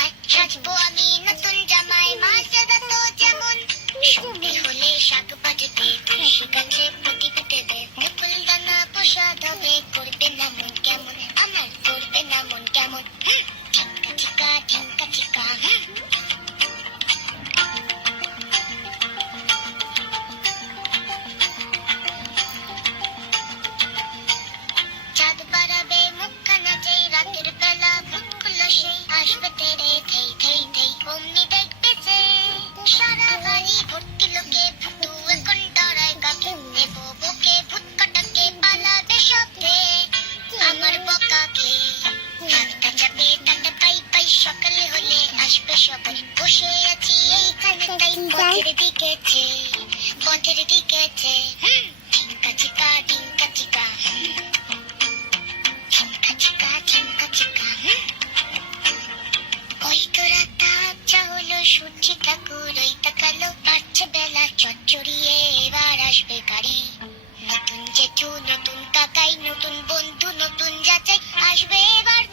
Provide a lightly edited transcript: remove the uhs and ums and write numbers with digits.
আমায় সাজবো আমি নতুন জামায় মর্যাদা তো যেমন শুনতে হলে শাক বাজতে তুলসী গাছে প্রদীপ দেবে মুকুল দানা প্রসাদ হবে করবে না মন কেমন আমার করবে না মন কেমন ঢিঙ্কা চিকা ঢিঙ্কা চিকা চাঁদ বাড়াবে মুখখানা যেই রাতের বেলা ভূতগুলো সেই আসবে তেরে থেই থেই থেই অমনি দেখবে যে সারা বাড়ি ভর্তি লোকে ভুতু এখন ডরায় কাকে নেব বুকে ভূত কাটাকে পালাবে সবে আমার বকা খেয়ে হাতটা যাবে টাটা পাই পাই সকালে হলে আসবে সবাই বসে আছি এইখানে তাই পথের দিকে চেয়ে পথের দিকে চেয়ে ঢিঙ্কা চিকা ঢিঙ্কা চিকা ঝিঙ্কা চিকা ঝিঙ্কা চিকা ওই তো রাত আবছা হলো সূর্য ঠাকুর ওই তাকালো বাড়ছে বেলা চচ্চড়িয়ে এবার আসবে গাড়ি নতুন জেঠু নতুন কাকাই নতুন বন্ধু নতুন যাচাই আসবে এবার